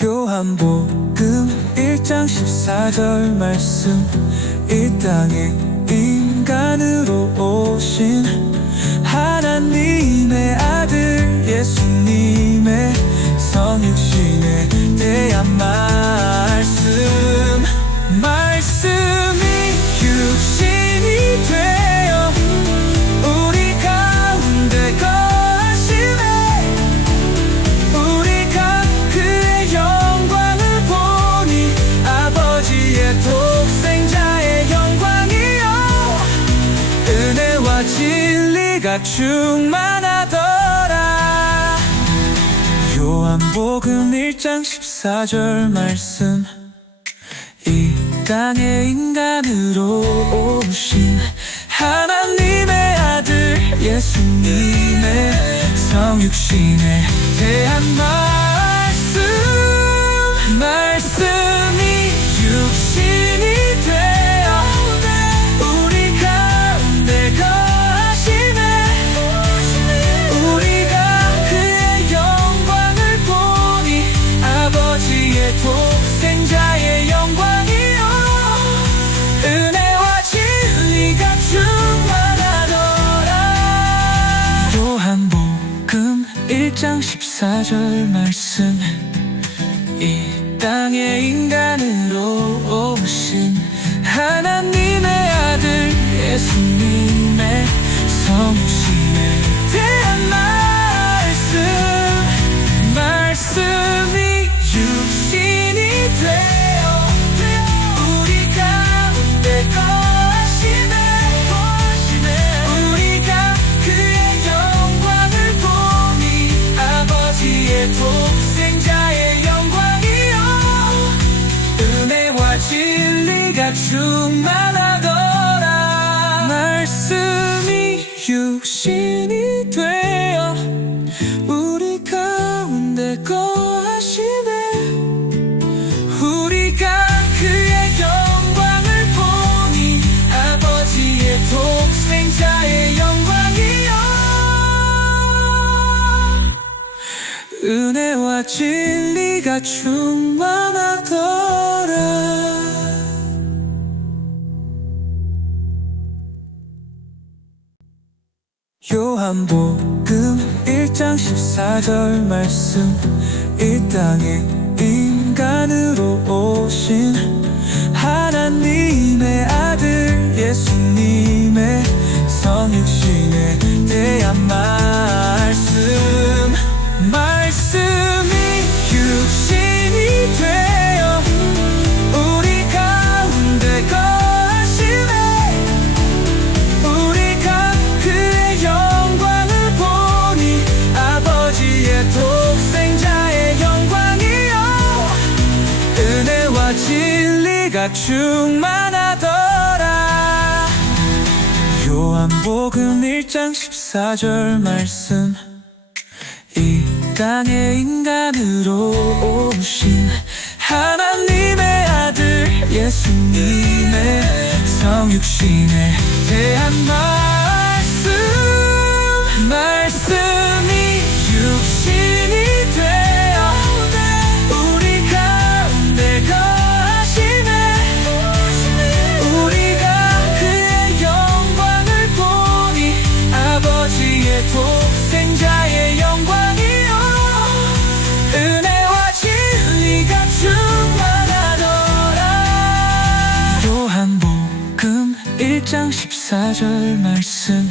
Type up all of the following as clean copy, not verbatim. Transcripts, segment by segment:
요한복음 1장 14절 말씀. 이 땅에 인간으로 오신 하나님의 아들 예수님의 성육신에 대한 말씀. 말씀이 육신이 되어 우리 가운데 거하시네. 우리가 그의 영광을 보니 아버지의 독생자의 영광이요 은혜와 진리가 충만하더라. 요한복음 1장 14절 말씀. 이 땅에 인간으로 오신 하나님의 아들 예수님의 성육신에 대한 말씀. 말씀이 육신이 되어 우리 가운데 거하시네. 우리가 그의 영광을 보니 아버지의 독생자의 영광이요 은혜와 진리가 충만하더라. 요한복음 1장 14절 말씀. 이 땅에 인간으로 오신 하나님의 아들 예수님의 성육신에 대한 말씀. 말씀이 육신이 되어 우리 가운데 거하시네. 우리가 그의 영광을 보니 아버지의 독생자의 영광이요 은혜와 진리가 충만하더라. 말씀이 육신이 되어 우리 가운데 거하시네. 우리가 그의 영광을 보니 아버지의 독생자의 영광이요 은혜와 진리가 충만하더라. 요한복음 1장 14절 말씀. 이 땅에 인간으로 오신 하나님의 아들 예수님의 성육신에 대한 말씀. 말씀이 육신이 되어 우리 가운데 거하시네. 우리가 그의 영광을 보니 아버지의 독생자의 영광이요 은혜와 진리가 충만하더라. 요한복음 1장 14절 말씀. 이 땅에 인간으로 오신 하나님의 아들 예수님의 성육신에 대한 말씀. 말씀이 육신이 되어 우리 가운데 거하시네. 우리가 그의 영광을 보니 아버지의 독생자의 영광이요 은혜와 진리가 충만하더라. 요한복음 1장 14절 말씀.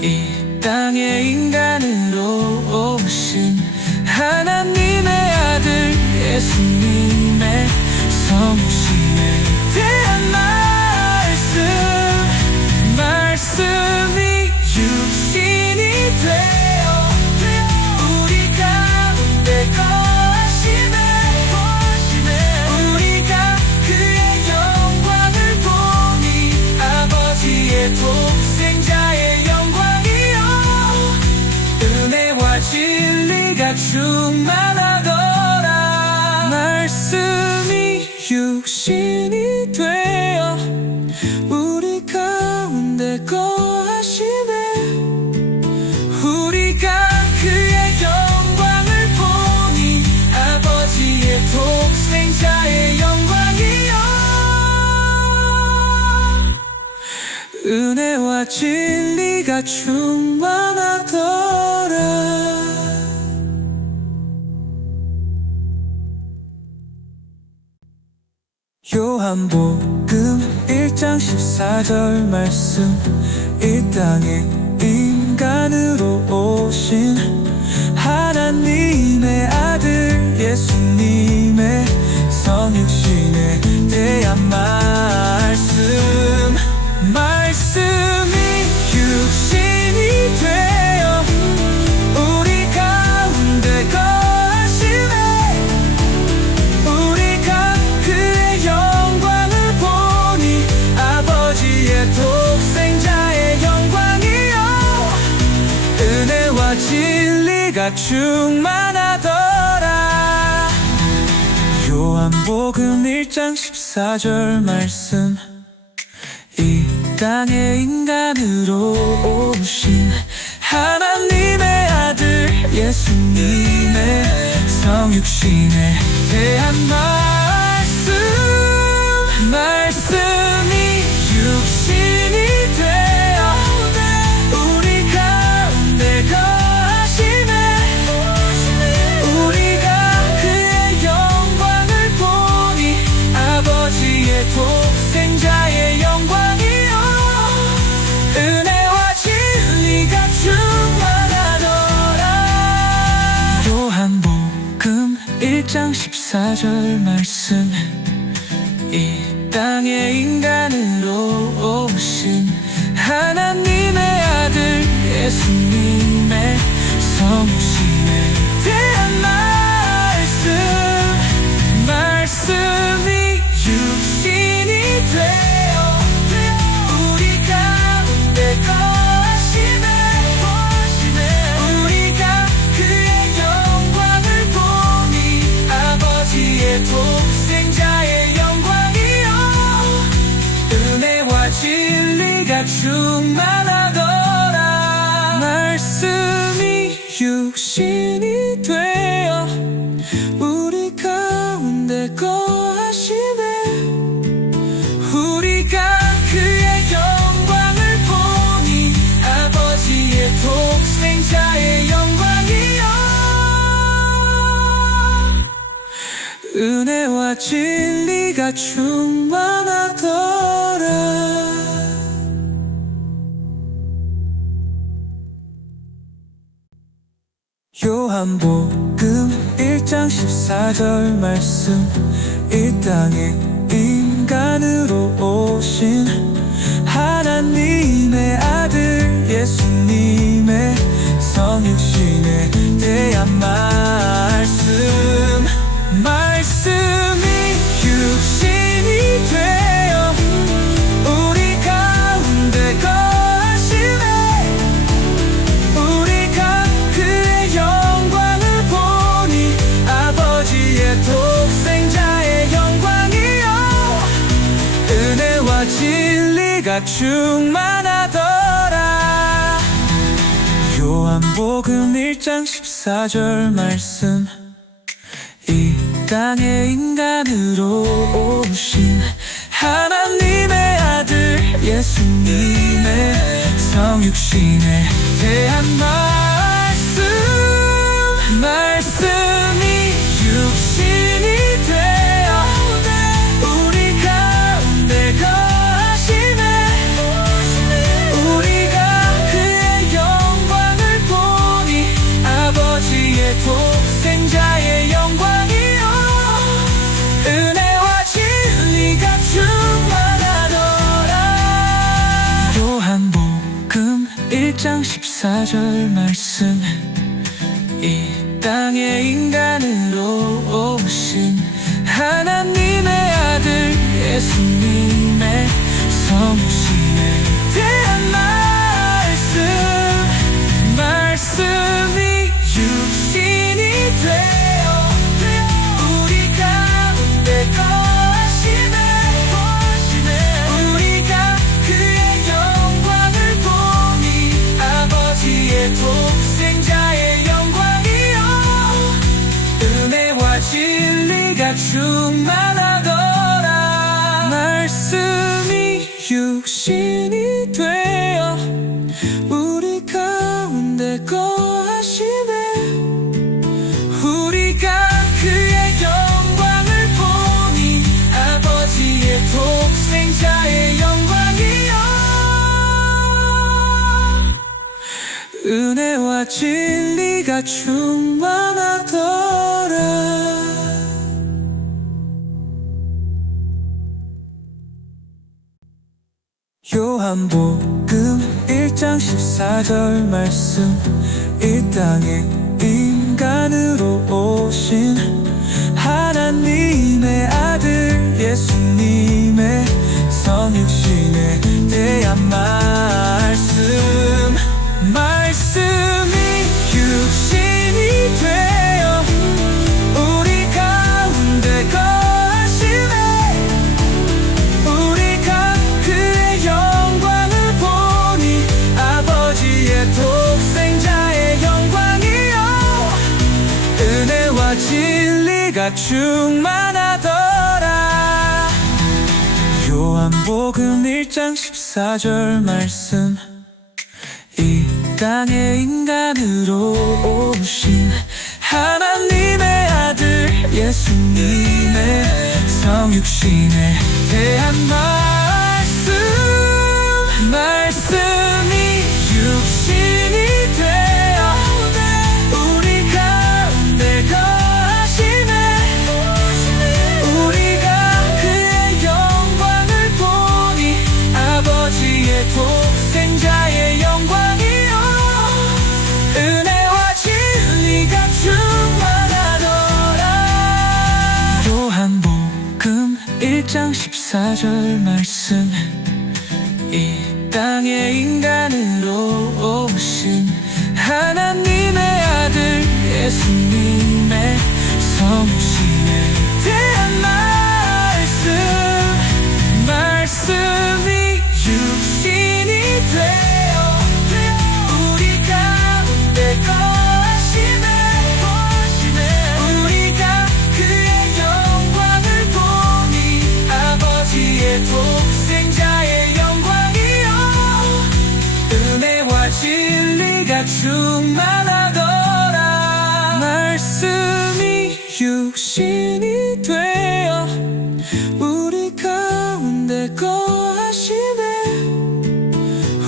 이 땅에 인간으로 오신 하나님의 아들 예수님의 성육신에 대한 말씀. 말씀이 육신이 되어 우리 가운데 거하시네. 우리가 그의 영광을 보니 아버지의 독생자의 영광이요 은혜와 진리가 충만하더라. 말씀이 육신이 되어 우리 가운데 거하시네. 우리가 그의 영광을 보니 아버지 은혜와 진리가 충만하더라. 요한복음 1장 14절 말씀. 이 땅에 인간으로 오신 하나님의 아들 예수님의 성육신에 대한 말씀. 말씀이 육신이 되어 우리 가운데 거하시네. 우리가 그의 영광을 보니 아버지의 독생자의 영광이요 은혜와 진리가 충만하더라. 요한복음 1장 14절 말씀. 이 땅에 인간으로 오신 하나님의 아들 예수님의 성육신에 대한 말씀. 말씀이 육신이 되어 우리 가운데 거하시네. 우리가 그의 영광을 보니 아버지의 독생자의 영광이요 은혜와 진리가 충만하더라. 요한복음 1장 14절 말씀. 이 땅에 인간으로 오신 하나님의 아들 예수님의 성육신에 대한 말씀. 말씀이 육신이 되어 우리 가운데 거하시네. 우리가 그의 영광을 보니 아버지의 독생자의 영광이요 은혜와 진리가 충만하더라. 말씀이 육신이 되어 우리 가운데 거하시네. 우리가 그의 영광을 보니 아버지의 독생자의 영광이요 은혜와 진리가 충만하더라. 요한복음 1장 14절 말씀. 이 땅에 인간으로 오신 하나님의 아들 예수님의 성육신에 대한 말씀. 말씀이 육신이 되어 우리 가운데 거하시네. 우리가 그의 영광을 보니 아버지의 독생자의 영광이요 은혜와 진리가 충만하더라. 요한복음 1장 14절 말씀. 이 땅에 인간으로 오신 하나님의 아들 예수님의 성육신에 대한 말씀. 말씀이 육신이 되어 우리 가운데 거하시네. 우리가 그의 영광을 보니 아버지의 독생자의 영광이요 은혜와 진리가 충만하더라. 요한복음 1장 14절 말씀. 이 땅에 인간으로 오신 하나님의 아들 예수님의 성육신에 대한 말씀. 말씀이 육신이 되어 우리 가운데 거하시네. 우리가 그의 영광을 보니 아버지의 독생자의 영광이요 은혜와 진리가 충만하더라. 말씀이 육신이 되어 거하시네. 우리가 그의 영광을 보니 아버지의 독생자의 영광이요 은혜와 진리가 충만하더라. 요한복음 1장 14절 말씀. 이 땅에 인간으로 오신 하나님의 아들 예수님의 성육신에 대한 말씀. 말씀이 육신이 되어 우리 가운데 거하시네. 우리가 그의 영광을 보니 아버지의 독생자의 영광이요 은혜와 진리가 충만하더라. 요한복음 1장 14절 말씀. 이 땅에 인간으로 오신 하나님의 아들 예수님의 성육신에 대한 말씀. 말씀이 육신이 되어 우리 가운데 거하시네. 우리가 그의 영광을 보니 아버지의 독생자의 영광이요 은혜와 진리가 충만하더라. 요한복음 1장 14절 말씀. 이 땅에 인간으로 오신 하나님의 아들 예수님의 성육신에 대한 말씀. 말씀이 육신이 되어 우리 가운데 거하시네. 우리가 그의 영광을 보니 아버지의 독생자의 영광이요 은혜와 진리가 충만하더라. 말씀이 육신이 되어 우리 가운데 거하시네.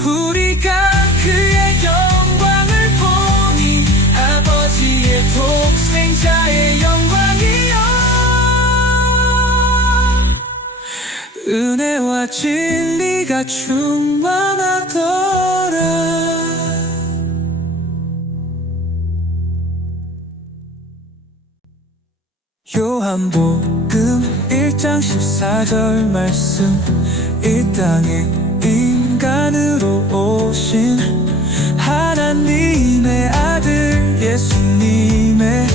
우리가 그의 영광을 보니 아버지의 독생자의 영광이요 은혜와 진리가 충만하더라. 요한복음 1장 14절 말씀. 이 땅에 인간으로 오신 하나님의 아들 예수님의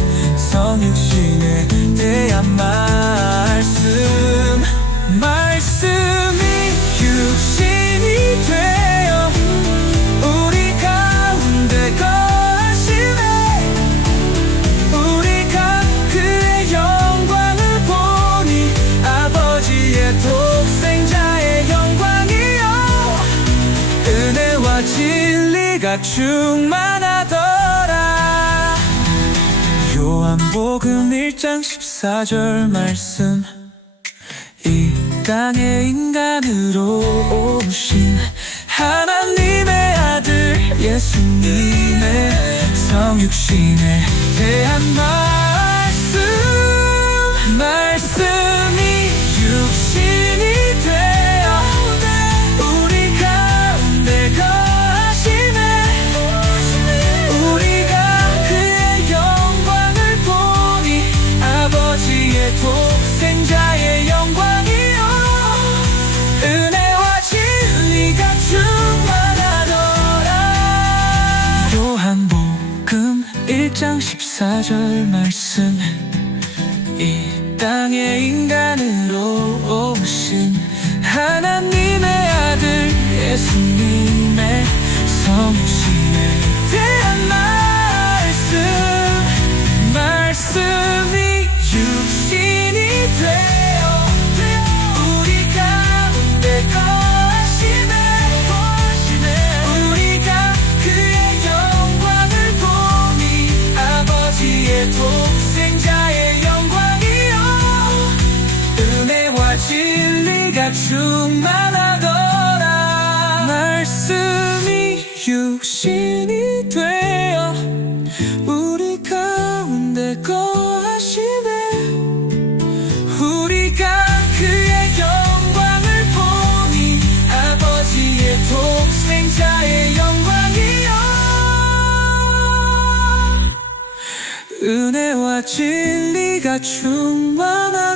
성육신에 대한 말씀. 말씀이 육신이 되어 우리 가운데 거하시네. 우리가 그의 영광을 보니 아버지의 독생자의 영광이요 은혜와 진리가 충만하더라. 요한복음 1장 14절 말씀. 이 땅에 인간으로 오신 하나님의 아들 예수님의 성육신에 대한 말씀. 말씀이 육신이 되어 우리 가운데 거하시네. 우리가 그의 영광을 보니 아버지의 독생자의 영광이요 은혜와 진리가 충만하더라. 요한복음 1장 14절 말씀. 이 땅에 인간으로 오신 하나님의 아들 예수님의 성육신에 대한 말씀. 말씀이 육신이 되어 우리 가운데 거하시네. 우리가 그의 영광을 진리가 충만하더라. 말씀이 육신이 되어 우리 가운데 거하시네. 우리가 그의 영광을 보니 아버지의 독생자의 영광이여. 은혜와 진리가 충만하더라.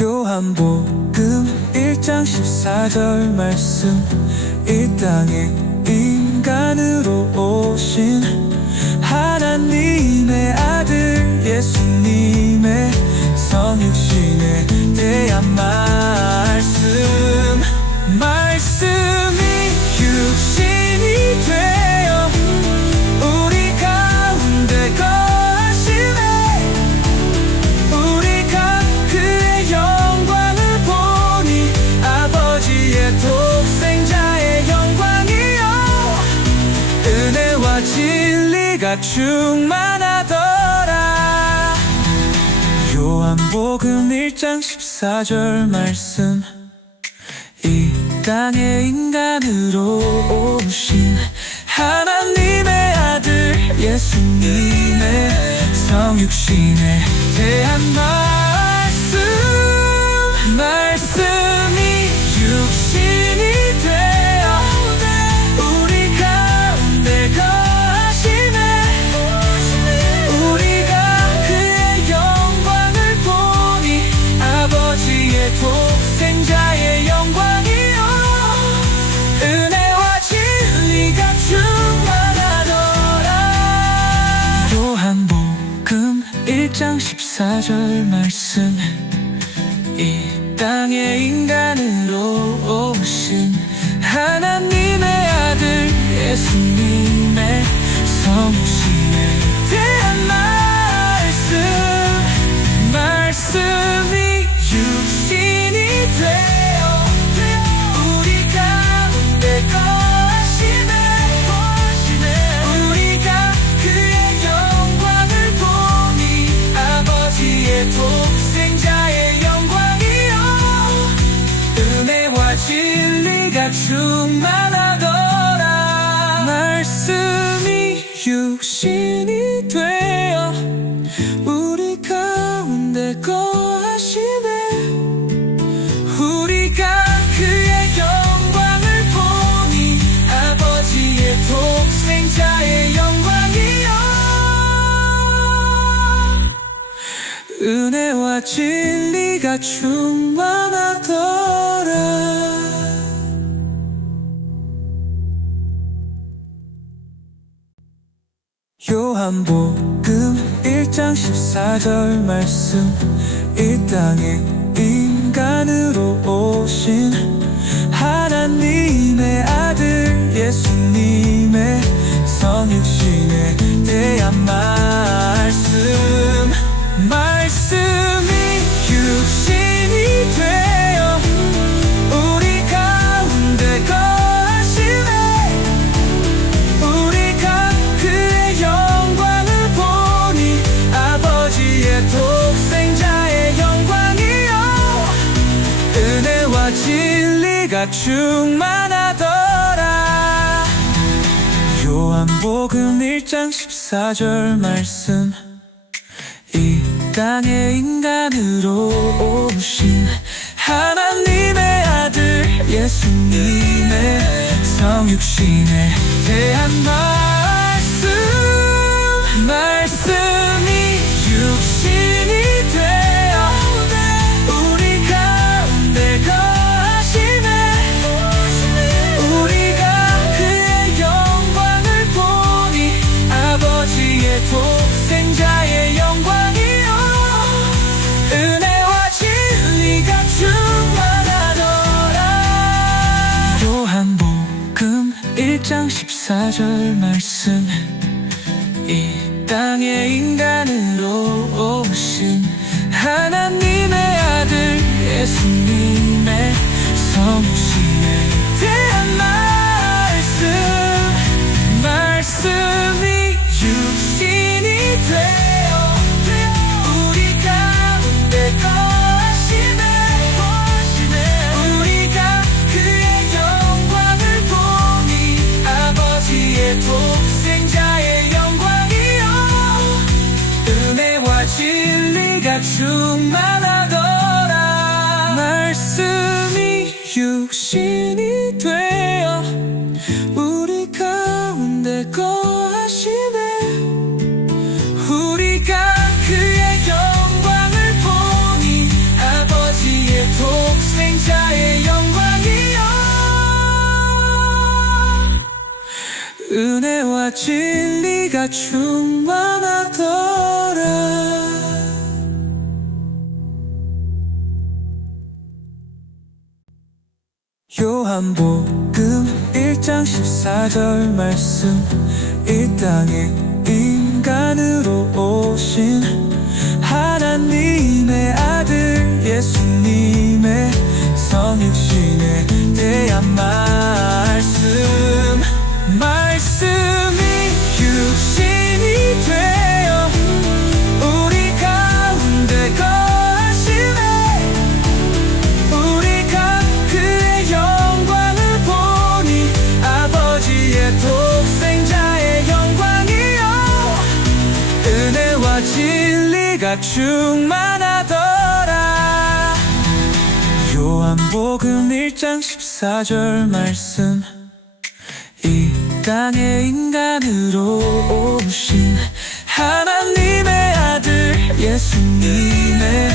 요한복음 1장 14절 말씀. 이 땅에 인간으로 오신 하나님의 아들 예수님의 성육신에 대한 말씀. 말씀이 육신이 되어 우리 가운데 거하시네. 우리가 그의 영광을 보니 아버지의 독생자의 영광이여. 은혜와 진리가 충만하더라. 요한복음 1장 14절 말씀. 이 땅에 인간으로 오신 하나님의 아들 예수님의 성육신에 대한 말씀. 말씀이 육신이 되어 우리 가운데 거하시네. 우리가 그의 영광을 보니 아버지의 독생자의 영광이여. 은혜와 진리가 충만하더라. 요한복음 1장 14절 말씀. 이 땅에 인간으로 오신 하나님의 아들 예수님의 성육신에 대한 말씀. 말씀이 육신이 되어 우리 가운데 거하시네. 우리가 그의 영광을 보니 아버지의 독생자의 영광이여. 은혜와 진리가 충만하더라. 말씀이 육신이 되어 우리 가운데 거하시네. 우리가 그의 영광을 보니 아버지의 독생자의 영광이여. 은혜와 진리가 충만하더라. 요한복음 1장 14절 말씀. 이 땅에 인간으로 오신 하나님의 아들 예수님의 성육신에 대한 말씀. 말씀이 육신이 되어 우리 가운데 거하시네. 우리가 그의 영광을 보니 아버지의 독생자의 영광이여. 은혜와 진리가 충만하더라. 요한복음 1장 14절 말씀. 이 땅에 인간으로 오신 하나님의 아들 예수님의 성육신에 대한 말씀. 말씀이 육신이 되어 우리 가운데 거하시네. 우리가 그의 영광을 보니 아버지의 독생자의 영광이여. 은혜와 진리가 충만하더라. 요한복음 1장 14절 말씀. 이 땅에 인간으로 오신 하나님의 아들 예수님의 성육신에 대한 말씀. 말씀이 육신이 충만하더라. 말씀이 육신이 되어 우리 가운데 거하시네. 우리가 그의 영광을 보니 아버지의 독생자의 영광이여. 은혜와 진리가 충만하더라. 요한복음 1장 14절 말씀. 이 땅에 인간으로 오신 하나님의 아들 예수님의 성육신에 대한 말씀. 말씀이 육신이 되어 우리 가운데 거하시네. 우리가 그의 영광을 보니 아버지의 독생자의 영광이여. 은혜와 진리가 충만하더라. 요한복음 1장 14절 말씀. 이 땅에 인간으로 오신 하나님의 아들 예수님의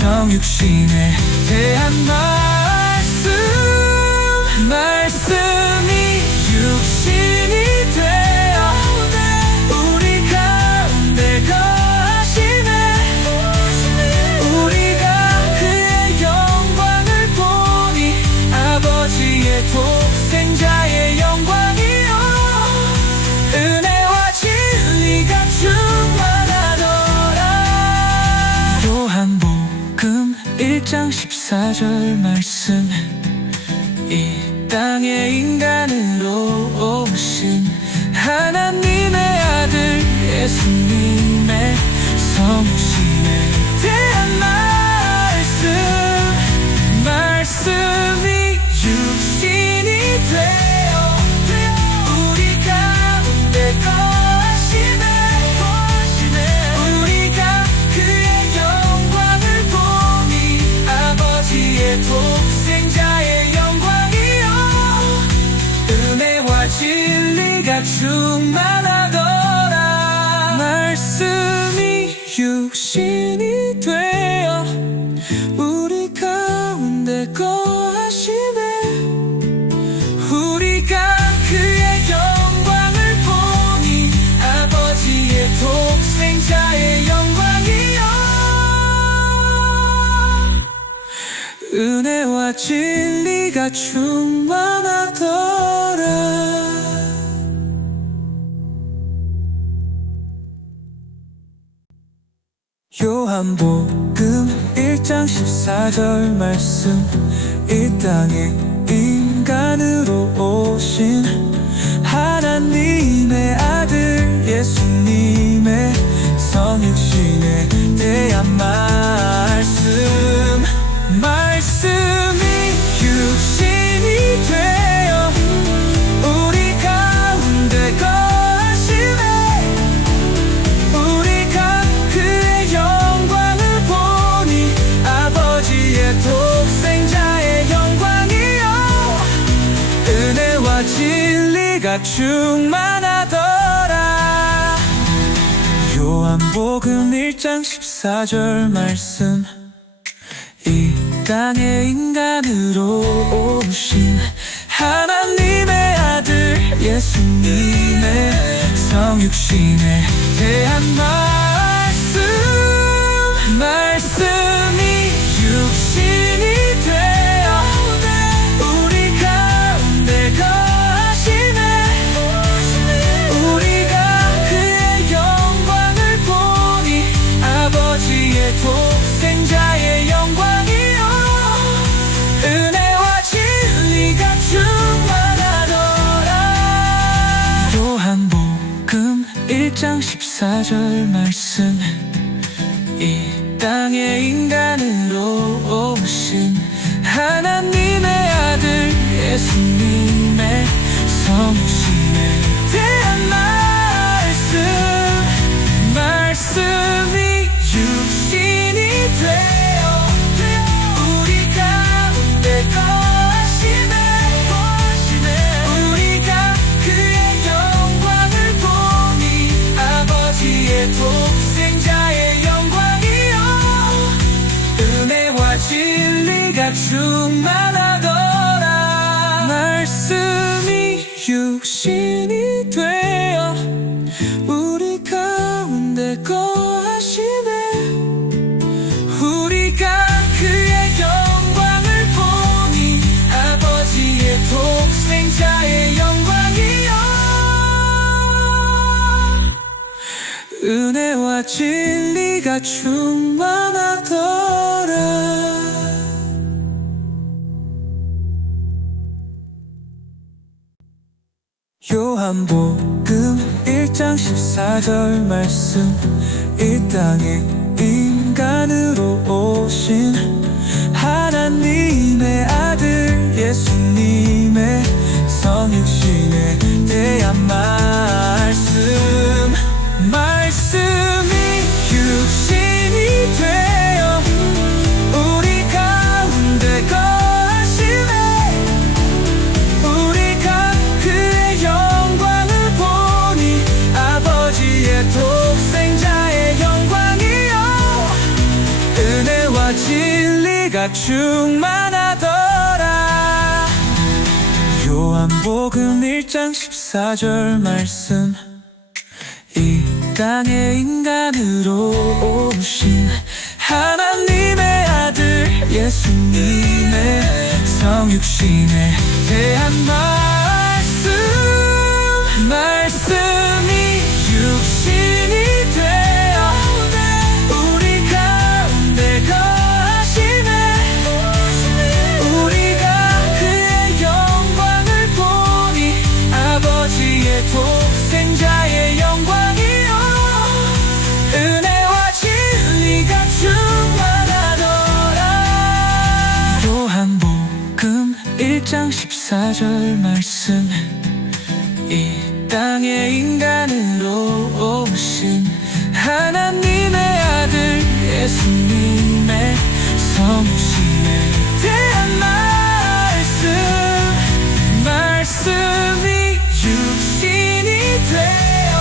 성육신에 대한 말씀. 말씀이 육신이 되어 우리 가운데 거하시네. 우리가 그의 영광을 보니 아버지의 독생자의 영광이여. 은혜와 진리가 충만하더라. 요한복음 1장 14절 말씀. 이 땅에 인간으로 오신 하나님의 아들 예수님의 성육신에 대한 말씀. 말씀이 육신이 되어 우리 가운데 거하시네. 우리가 그의 영광을 보니 아버지의 독생자의 영광이여. 은혜와 진리가 충만하더라. 말씀이 육신이 되어 우리 가운데 거하시네. 우리가 그의 영광을 보니 아버지의 독생자의 영광이여. 은혜와 진리가 충만하더라. 요한복음 1장 14절 말씀. 이 땅에 인간으로 오신 하나님의 아들 예수님의 성육신에 대한 말씀. 말씀이 육신이 되어 우리 가운데 거하시네. 우리가 그의 영광을 보니 아버지의 독생자의 영광이여. 은혜와 진리가 충만하더라. 요한복음 1장 14절 말씀. 이 땅에 인간으로 오신 하나님의 아들 예수님의 성육신에 대한 말씀. 말씀이 육신이 되어 우리 가운데 거하시네. 우리가 그의 영광을 보니 아버지의 독생자의 영광이여. 은혜와 진리가 충만하더라. 요한복음 1장 14절 말씀. 이 땅에 인간으로 오신 하나님의 아들 예수님의 성육신에 대한 말씀. 말씀이 육신이 충만하더라. 말씀이 육신이 되어 우리 가운데 거하시네. 우리가 그의 영광을 보니 아버지의 독생자의 영광이여. 은혜와 진리가 충만하더라. 요한복음 1장 14절 말씀. 이 땅에 인간으로 오신 하나님의 아들 예수님의 성육신에 대한 말씀. 말씀이 육신이 되어 우리 가운데 거하시네. 우리가 그의 영광을 보니 아버지의 독생자의 영광이여. 은혜와 진리가 충만하더라. 요한복음 1장 14절 말씀. 이 땅에 인간으로 오신 하나님의 아들 예수님의 성육신에 대한 말씀. 말씀이 육신이 되어 우리 가운데 거하시네. 우리가 그의 영광을 보니 아버지의 독생자의 영광이여. 은혜와 진리가 충만하더라. 요한복음 1장 14절 말씀. 이 땅에 인간으로 오신 하나님의 아들 예수님의 성육신에 대한 말씀. 말씀이 육신이 되어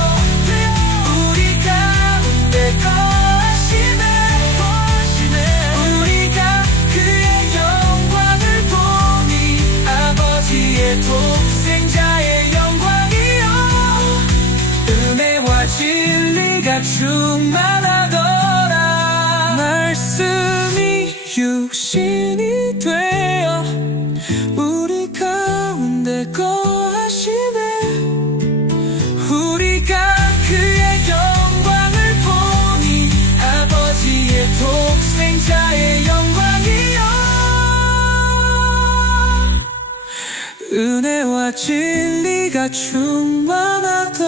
우리 가운데 거하시네. 우리가 그의 영광을 보니 아버지의 독생자의 영광이여. 은혜와 진리가 충만하더라. 말씀이 육신이 되어 우리 가운데 거하시네. 우리가 그의 영광을 보니 아버지의 독생자의 영광이여. 은혜와 진리가 충만하더라.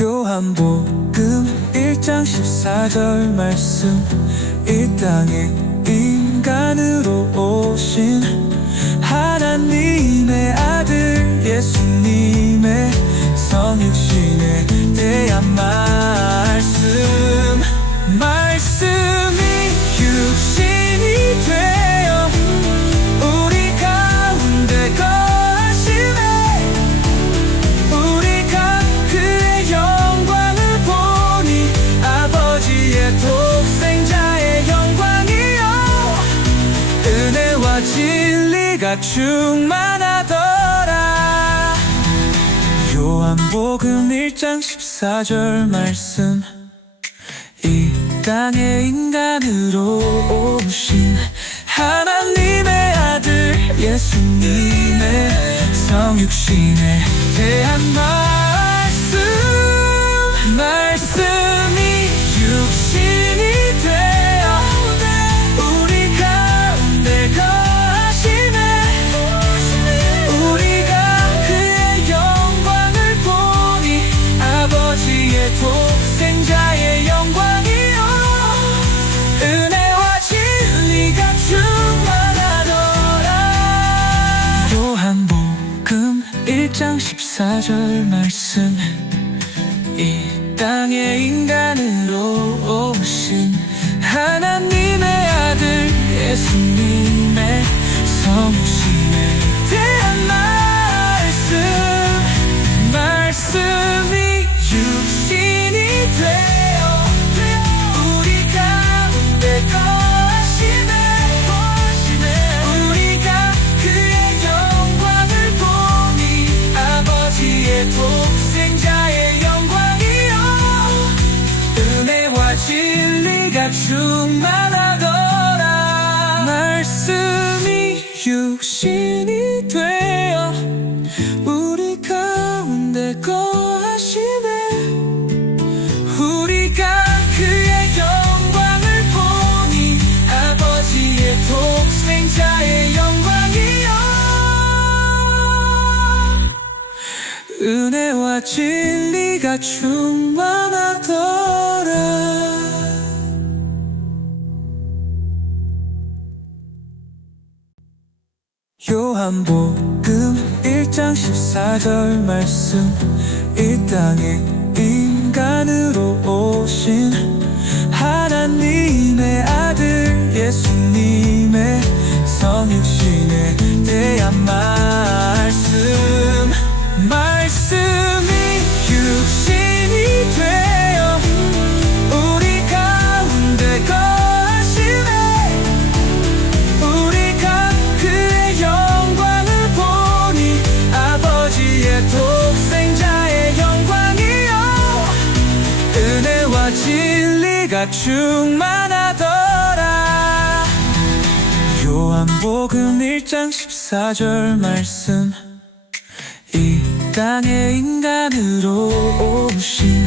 요한복음 1장 14절 말씀. 이 땅에 인간으로 오신 하나님의 아들 예수님의 성육신에 대한 말씀. 말씀이 육신이 되어 우리 가운데 거하시네. 우리가 그의 영광을 보니 아버지의 독생자의 영광이여. 은혜와 진리가 충만하더라. 요한복음 1장 14절 말씀. 이 땅에 인간으로 오신 하나님의 아들 예수님의 성육신에 대한 말씀. 말씀이 육신이 되어 우리 가운데 거하시네. 우리가 그의 영광을 보니 아버지의 독생자의 영광이여. 은혜와 진리가 충만하더라. 요한복음 1장 14절 말씀. 이 땅에 인간으로 오신 하나님의 아들 예수님의 성육신에 대한 말씀. 말씀이 육신이 은혜와 진리가 충만하더라. 요한복음 1장 14절 말씀. 이 땅에 인간으로 오신 하나님의 아들 예수님의 성육신에 대한 말씀. 말씀이 육신이 되어 우리 가운데 거하시네. 우리가 그의 영광을 보니 아버지의 독생자의 영광이요 은혜와 진리가 충만하더라. 요한복음 1장 14절 말씀. 이 땅에 인간으로 오신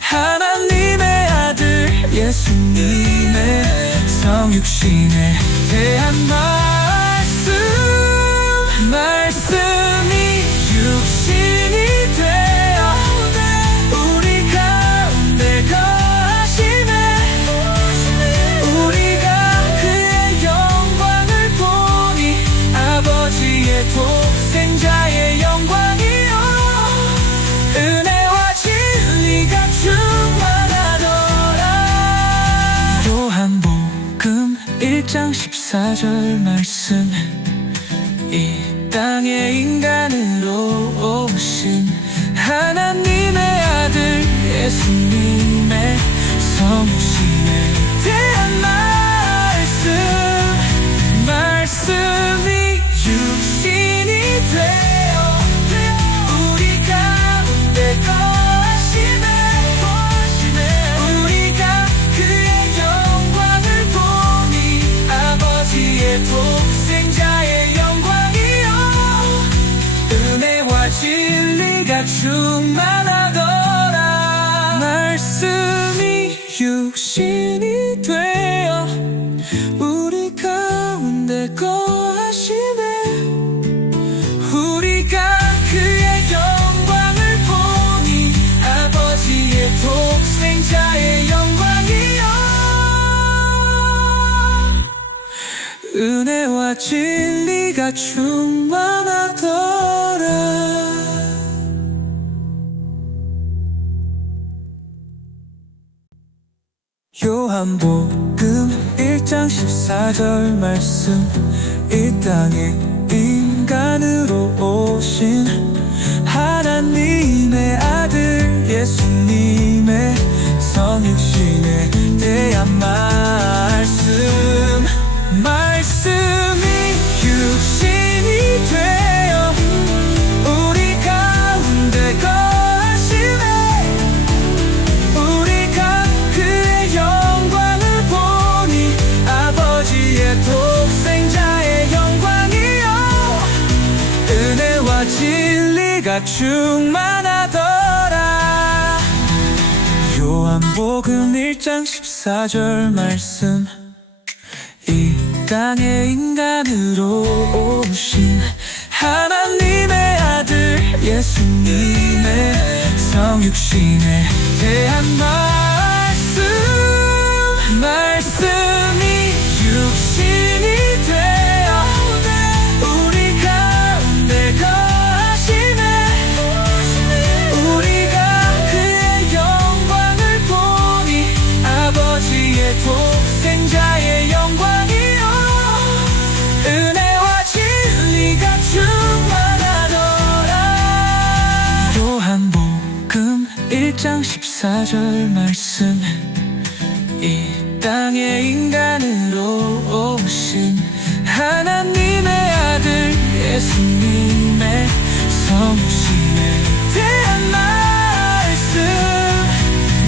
하나님의 아들 예수님의 성육신에 대한 말씀. 말씀이 육신이 되어 우리 가운데 거하시네. 우리가 그의 영광을 보니 아버지의 독생자의 영광이요 은혜와 진리가 충만하더라. 요한복음 1장 14절 말씀. 이 땅에 인간으로 오신 하나님의 아들 예수님의 성육신에 대한 말씀. 말씀이 육신이 되어 우리 가운데 거하시네. 우리가 그의 영광을 보니 아버지의 독생자의 영광이요 은혜와 진리가 충만하더라. 말씀이 육신이 되어 우리 가운데 거하시네. 우리가 그의 영광을 보니 아버지의 독생자의 영광이요 은혜와 진리가 충만하더라. 요한복음 1장 14절 말씀. 이 땅에 인간으로 오신 하나님의 아들 예수님의 성육신에 대한 말씀. 말씀이 육신이 되어 우리 가운데 거하시네. 우리가 그의 영광을 보니 아버지의 독생자의 영광이요 은혜와 진리가 충만하더라. 요한복음 1장 14절 말씀. 이 땅에 인간으로 오신 하나님의 아들 예수님의 성육신에 대한 말씀. 말씀이 육신이 되어 우리 가운데 거하시네. 우리가 그의 영광을 보니 아버지의 독생자의 영광이요 은혜와 진리가 충만하더라. 요한복음 1장 14절 말씀. 이 땅에 인간으로 오신 하나님의 아들 예수님의 성육신에 대한 말씀.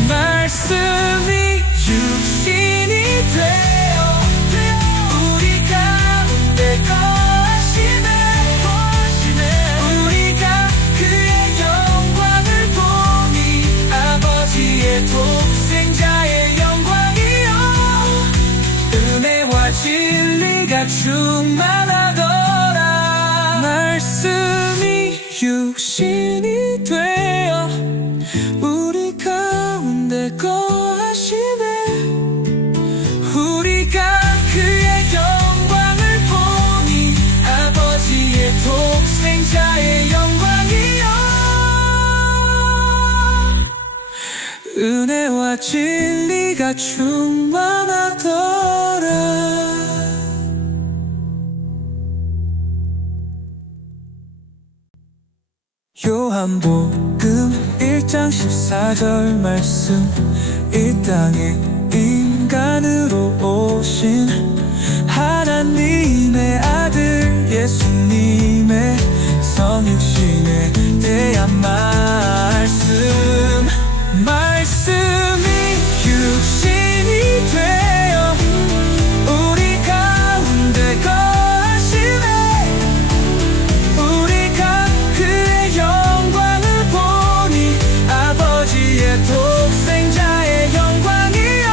말씀이 육신이 되어 우리 가운데 거하시네. 우리가 그의 영광을 보니 아버지의 독생자의 영광이요 은혜와 진리가 충만하더라. 말씀이 육신이 되 진리가 충만하더라. 요한복음 1장 14절 말씀. 이 땅에 인간으로 오신 하나님의 아들 예수님의 성육신에 대한 말씀. 말씀이 육신이 되어 우리 가운데 거하시네. 우리가 그의 영광을 보니 아버지의 독생자의 영광이요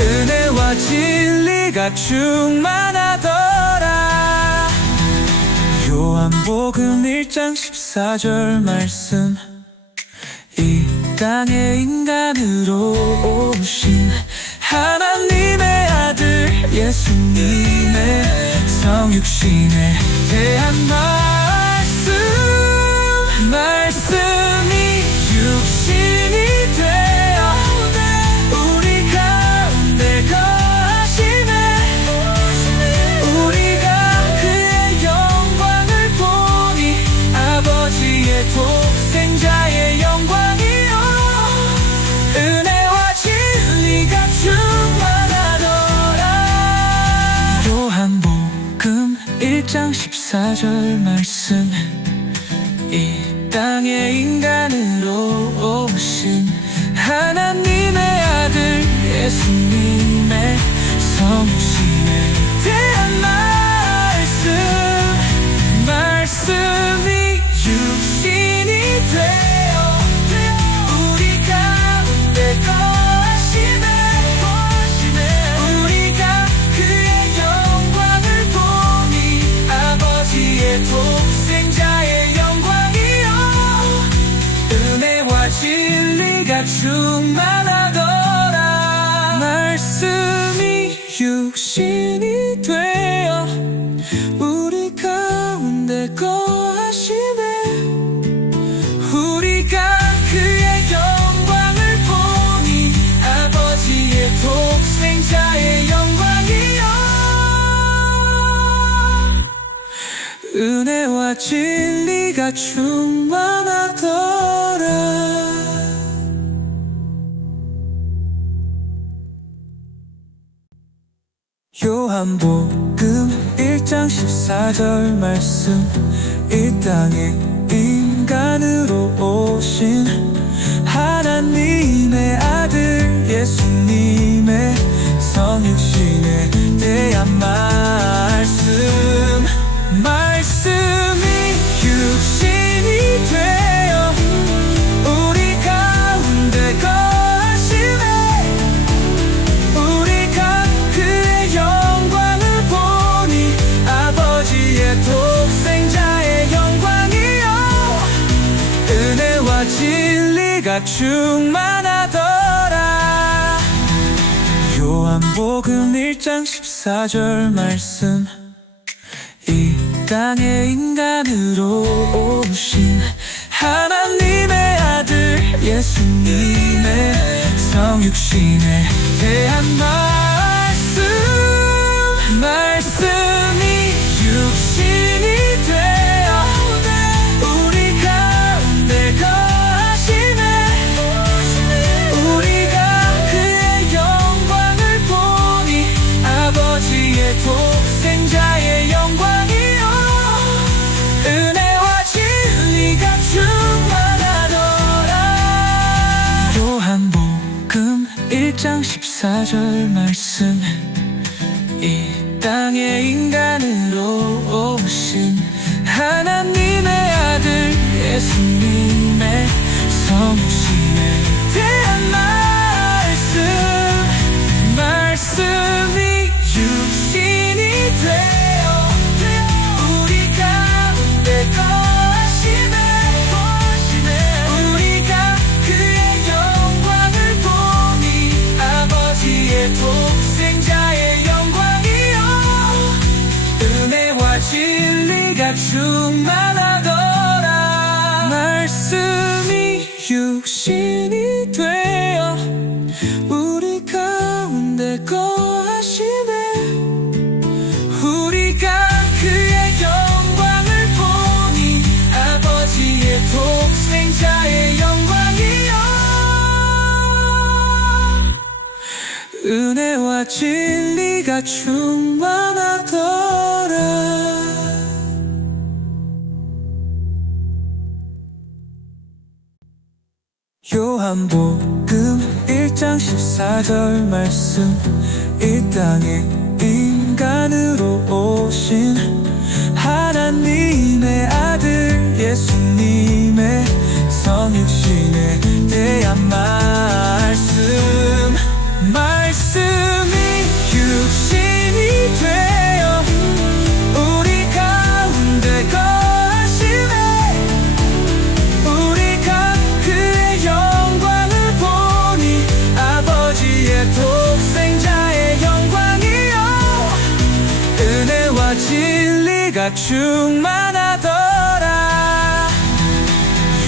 은혜와 진리가 충만하더라. 요한복음 1장 14절 말씀. 이 땅에 인간으로 오신 하나님의 아들 예수님의 성육신에 대한 말씀. 말씀이 육신이 되어 우리 가운데 거하시네. 우리가 그의 영광을 보니 아버지의 독생자의 영광이요 은혜와 진리가 충만하더라. 요한복음 1장 14절 말씀. 이 땅에 인간으로 오신 하나님의 아들 예수님의 성육신에 대한 말씀. 말씀이 육신이 되어 우리 가운데 거하시네. 우리가 그의 영광을 보니 아버지의 독생자의 영광이요 은혜와 진리가 충만하더라. 말씀이 육신이 되어 우리 가운데 거하시네. 우리가 그의 영광을 보니 아버지의 독생자의 영광이요 은혜와 진리가 충만하더라. 요한복음 1장 14절 말씀. 이 땅에 인간으로 오신 하나님의 아들 예수님의 성육신에 대한 말씀. 말씀이 육신이 되어 우리 가운데 거하시네. 우리가 그의 영광을 보니 아버지의 독생자의 영광이요 은혜와 진리가 충만하더라. 요한복음 1장 14절 말씀. 이 땅에 인간으로 오신 하나님의 아들 예수님의 성육신에 대한 말씀. 말씀이 육신이 되어 우리 가운데 거하시네. 우리가 그의 영광을 보니 아버지의 독생자의 영광이요 은혜와 진리가 충만하더라. 요한복음 1장 14절 말씀. 이 땅에 인간으로 오신 하나님의 아들 예수님의 성육신에 대한 말씀. 말씀이 육신이 되어 우리 가운데 거하시네. 우리가 그의 영광을 보니 아버지의 독생자의 영광이요 은혜와 진리가 충만하더라. 말씀이 육신이 되어 진리가 충만하더라. 요한복음 1장 14절 말씀. 이 땅에 인간으로 오신 하나님의 아들 예수님의 성육신에 대한 말씀. 말씀이 육신이 되어 우리 가운데 거하시네. 우리가 그의 영광을 보니 아버지의 독생자의 영광이요 은혜와 진리가 충만하더라.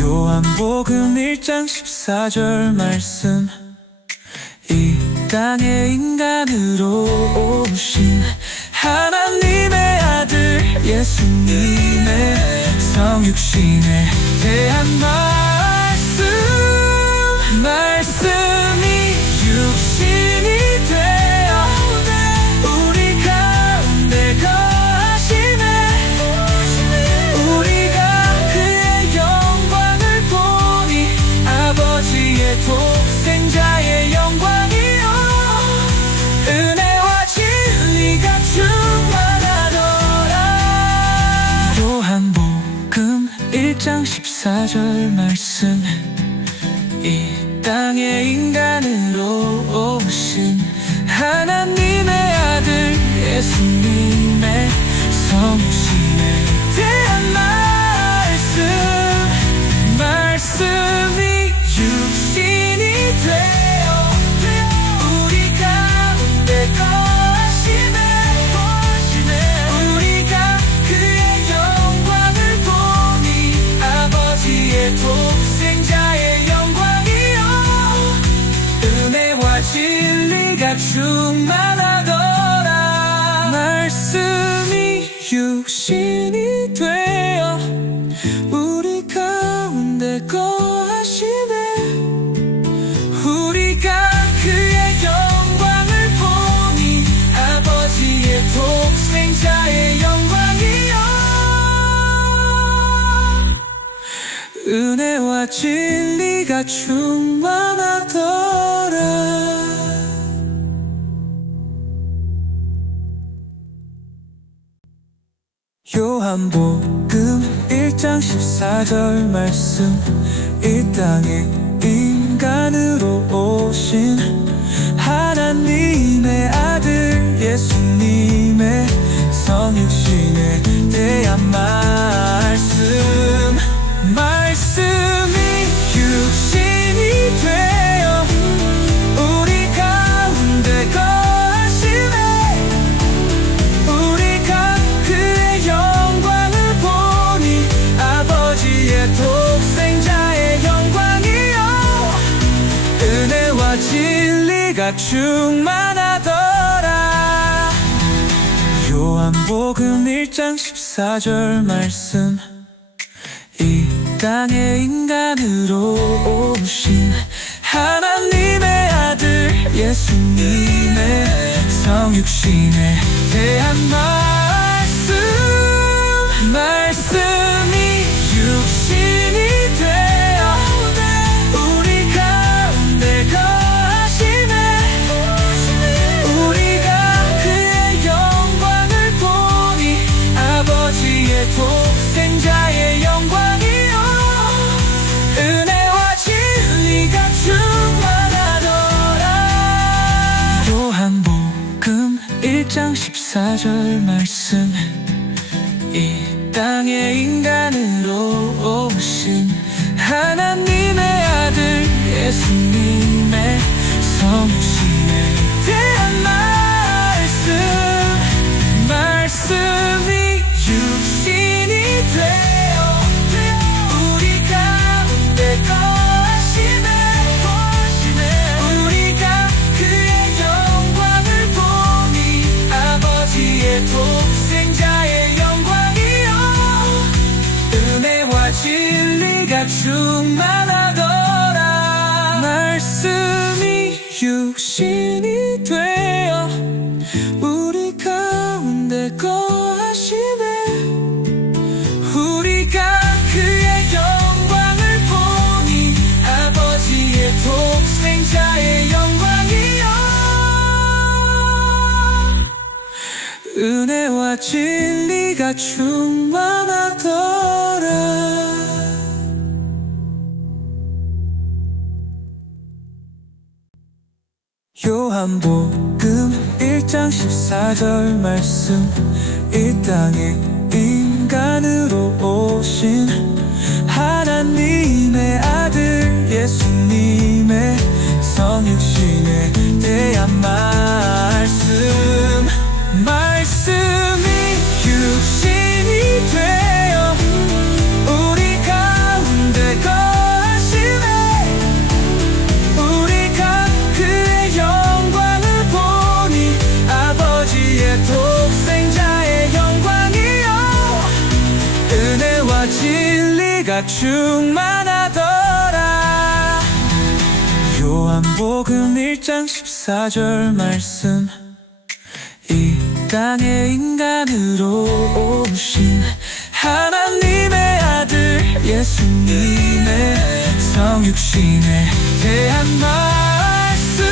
요한복음 1장 14절 말씀. 이 땅에 인간으로 오신 하나님의 아들 예수님의 성육신에 대한 말씀. 말씀이 육신이 되어 우리 가운데 거하시네. 우리가 그의 영광을 보니 아버지의 독생자의 영광이요 은혜와 진리가 충만하더라. 요한복음 1장 14절 말씀. 이 땅에 인간으로 오신 하나님의 아들 예수님의 성육신에 대한 말씀. 말씀이 육신이 되어 우리 가운데 거하시네. 우리가 그의 영광을 보니 아버지의 독생자의 영광이요 은혜와 진리가 충만하더라. 말씀이 육신이 되어 우리 가운데 거하시네. 우리가 그의 영광을 보니 아버지의 독생자의 영광이요 은혜와 진리가 충만하더라. 요한복음 1장 14절 말씀. 이 땅에 인간으로 오신 하나님의 아들 예수님의 성육신에 대한 말씀. 말씀이 육신이 되어 우리 가운데 거하시네. 우리가 그의 영광을 보니 아버지의 독생자의 영광이요 은혜와 진리가 충만하더라. 요한복음 1장 14절 말씀. 이 땅에 인간으로 오신 하나님의 아들 예수님의 성육신에 대한 말씀. 말씀이 육신이 되어 우리 가운데 거하시네. 우리가 그의 영광을 보니 아버지의 독생자의 영광이요 은혜와 진리가 충만하더라. 요한복음 1장 14절 말씀. 이 땅에 인간으로 오신 하나님의 아들 예수님의 성육신에 대한 말씀. 말씀이 육신이 되어 우리 가운데 거하시네. 우리가 그의 영광을 보니 아버지의 독생자의 영광이요 은혜와 진리가 충만하더라. 말씀이 육신이 되어 은혜와 진리가 충만하더라. 요한복음 1장 14절 말씀. 이 땅에 인간으로 오신 하나님의 아들 예수님의 성육신에 대한 말씀. 말씀이 육신이 되어 우리 가운데 거하시네. 우리가 그의 영광을 보니 아버지의 독생자의 영광이요 은혜와 진리가 충만하더라. 요한복음 1장 14절 말씀. 이 땅에 인간으로 오신 하나님의 아들 예수님의 성육신에 대한 말씀.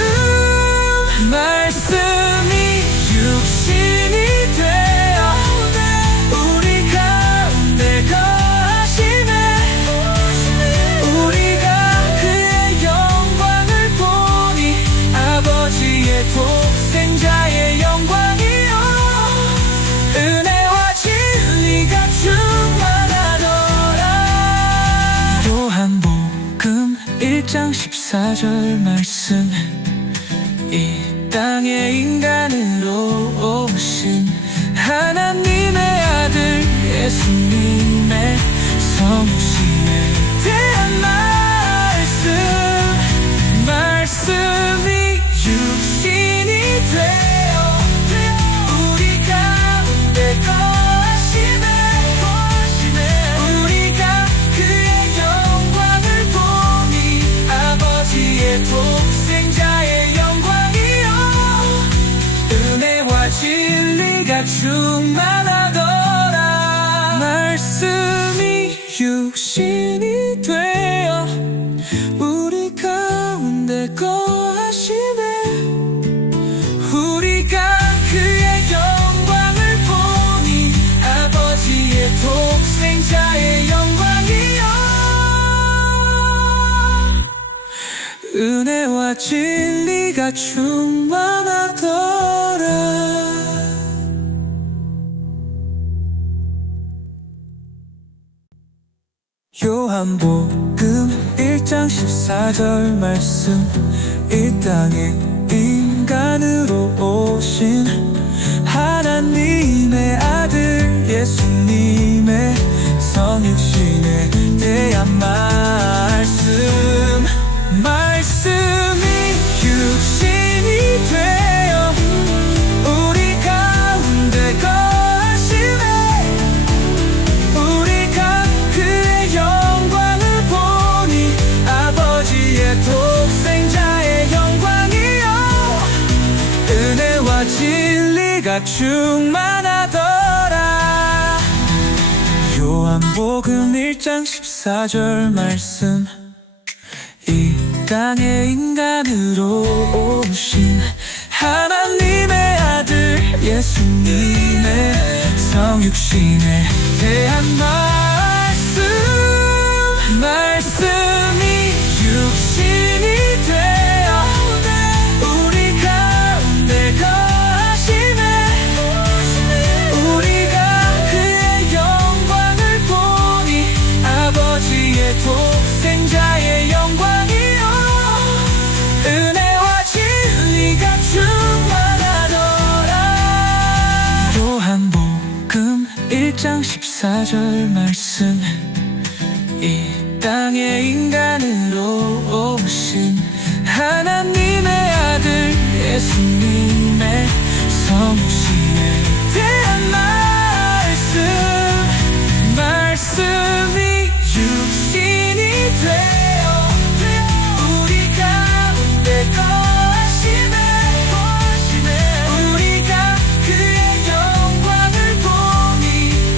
말씀이 육신이 되어 우리 가운데 거하시네. 우리가 그의 영광을 보니 아버지의 독생자의 영광이요 은혜와 진리가 충만하더라. 요한복음 1장 14절 말씀. 이 땅에 인간으로 오신 하나님의 아들 예수님의 성육신에 대한 말씀. 말씀이 육신이 되어 우리 가운데 거하시네. 우리가 그의 영광을 보니 아버지의 독생자의 영광이요 은혜와 진리가 충만하더라. 말씀이 육신이 되어 우리 가운데 거하시네. 우리가 그의 영광을 보니 아버지의 독생자의 영광이요 은혜와 진리가 충만하더라. 요한복음 1장 14절 말씀. 이 땅에 인간으로 오신 하나님의 아들 예수님의 성육신에 대한 말씀. 말씀이 육신이 되어 우리 가운데 거하시네. 우리가 그의 영광을 보니 아버지의 독생자의 영광이요 은혜와 진리가 충만하더라. 요한복음 1장 14절 말씀. 이 땅에 인간으로 오신 하나님의 아들 예수님의 성육신에 대한 말씀. 말씀이 육신이 되어 우리 가운데 거하시네. 우리가 그의 영광을 보니 아버지의 독생자의 영광이요 은혜와 진리가 충만하더라. 요한복음 1장 14절 말씀. 이 땅에 인간으로 오신 하나님의 아들 예수님의 성육신에 대한 말씀. 말씀이 육신이 되어 우리 가운데 거하시네. 우리가 그의 영광을 보니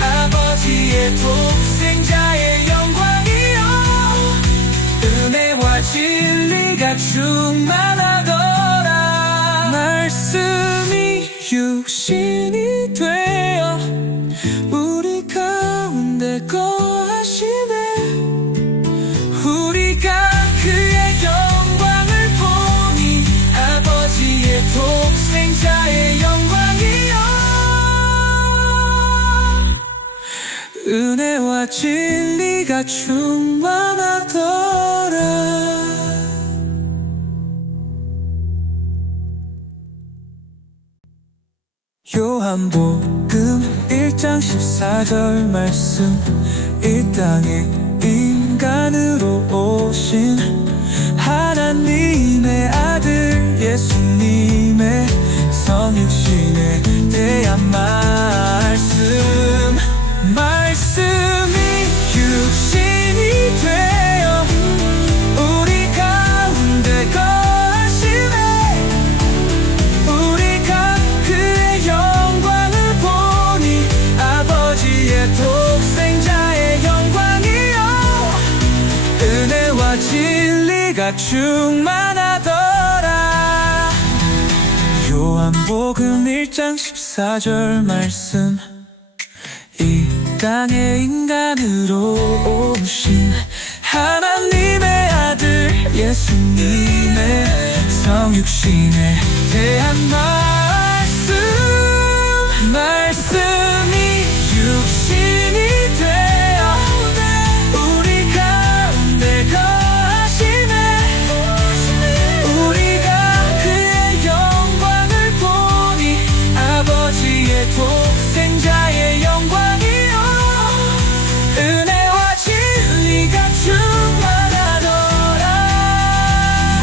아버지의 독생자의 영광이요 은혜와 진리가 충만하더라. 말씀이 육신 은혜와 진리가 충만하더라. 요한복음 1장 14절 말씀. 이 땅에 인간으로 오신 하나님의 아들 예수님의 성육신에 대한 말씀. 말씀이 육신이 되어 우리 가운데 거하시네. 우리가 그의 영광을 보니 아버지의 독생자의 영광이요 은혜와 진리가 충만하더라. 요한복음 1장 14절 말씀. 이 땅에 인간으로 오신 하나님의 아들 예수님의 성육신에 대한 말씀. 말씀이 육신이 되어 우리 가운데 거하시네. 우리가 그의 영광을 보니 아버지의 독생자의 영광이요 은혜와 진리가 충만하더라.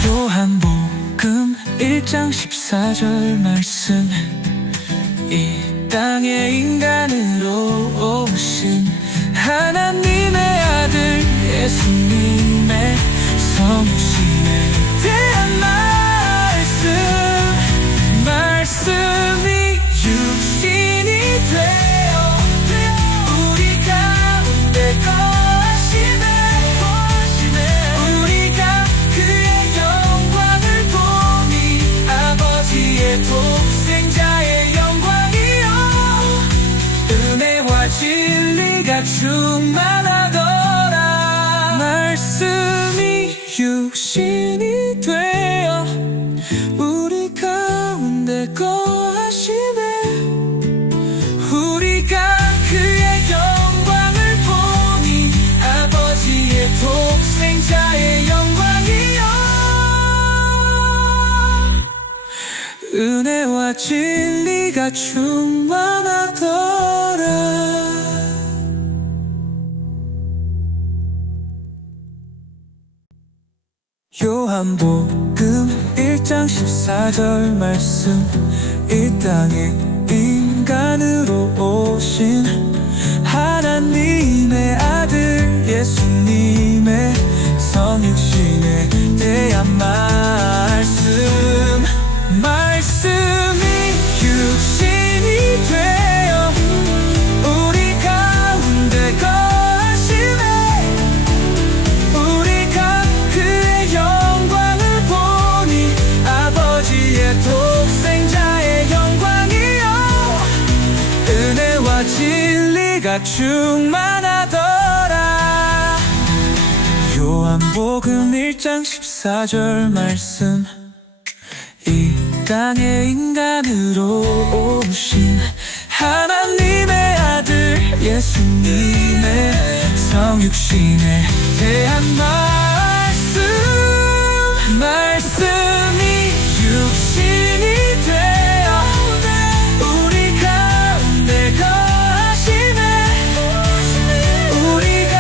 요한복음 1장 14절 말씀. 이 땅에 인간으로 오신 하나님의 아들 예수님의 성육신에 대한 말씀. 말씀이 육신이 되어 우리 가운데 거하시네. 우리가 그의 영광을 보니 아버지의 독생자의 영광이요 은혜와 진리가 충만하더라. 말씀이 육신이 되어 우리 가운데 거하시네. 우리가 그의 영광을 보니 아버지의 독생자의 영광이요 은혜와 진리가 충만하더라. 요한복음 1장 14절 말씀. 이 땅에 인간으로 오신 하나님의 아들 예수님의 성육신에 대한 말씀. 말씀이 육신이 되어 우리 가운데 거하시네. 우리가 그의 영광을 보니 아버지의 독생자의 영광이요 은혜와 진리가 충만하더라. 요한복음 1장 14절 말씀. 이 땅에 인간으로 오신 하나님의 아들 예수님의 성육신에 대한 말씀. 말씀이 육신이 되어 우리 가운데 거하시네. 우리가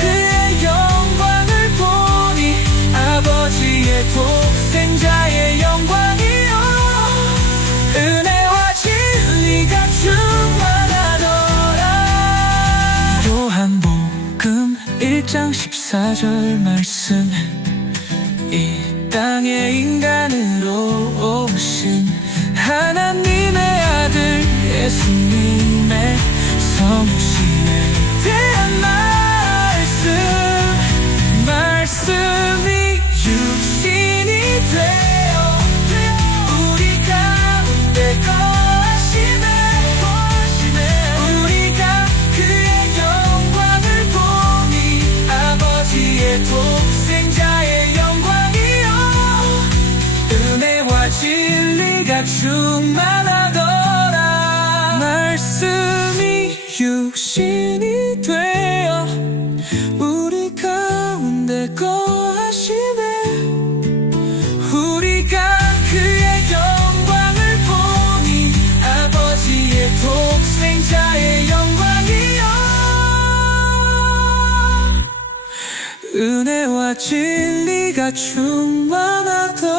그의 영광을 보니 아버지의 독생자의 영광이요 은혜와 진리가 충만하더라. 요한복음 1장 14절 말씀. 이 땅에 인간으로 오신 하나님의 아들 예수님의 성육신에 대한 말씀. 말씀이 육신이 되어 우리 가운데 거하시네. 우리가 그의 영광을 보니 아버지의 독생자의 영광이요 은혜와 진리가 충만하더라. 말씀이 육신이 되 진리가 충만하더라.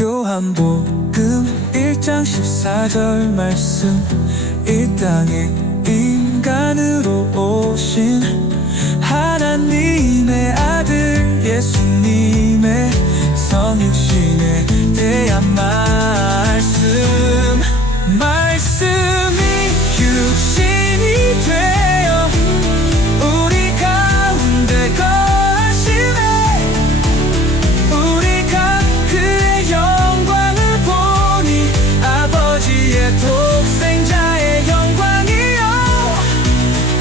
요한복음 1장 14절 말씀. 이 땅에 인간으로 오신 하나님의 아들 예수님의 성육신에 대한 말씀. 말씀이 육신이 되어 우리 가운데 거하시네. 우리가 그의 영광을 보니 아버지의 독생자의 영광이요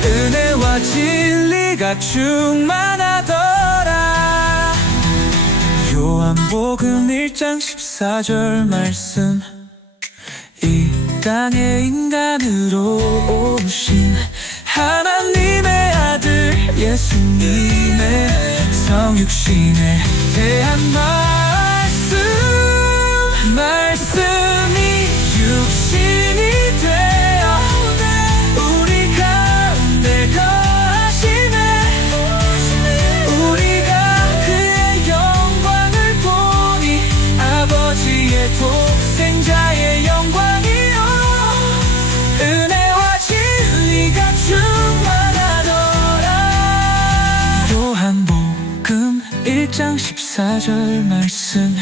은혜와 진리가 충만하더라. 요한복음 1장 14절 말씀. 이 땅에 인간으로 오신 하나님의 아들 예수님의 성육신에 대한 말씀. 말씀이 육신이 되어 우리 가운데 거하시네. 우리가 그의 영광을 보니 아버지의 독생자의 영광이요 은혜와 진리가 충만하더라. 요한복음 1장 14절 말씀.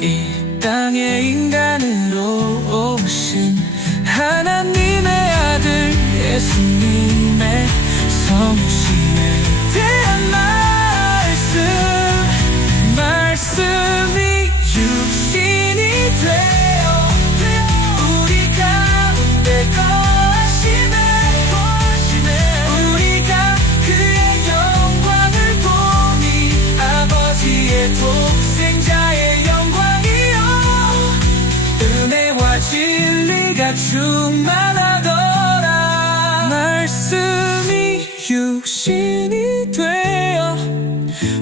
이 땅에 인간으로 오신 하나님의 아들 예수님의 성육신에 대한 말씀. 말씀이 육신이 되어 우리 가운데 거하시네. 우리가 그의 영광을 보니 아버지의 독생자의 영광이요 은혜와 진리가 충만하더라. 말씀이 육신이 되어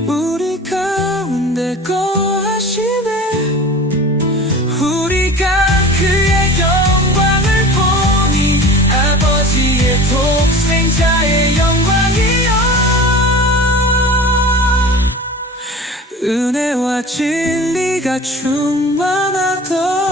우리 가운데 거하시네. 우리가 그의 영광을 보니 아버지의 독생자의 영광이요 은혜와 진리가 충만하더라.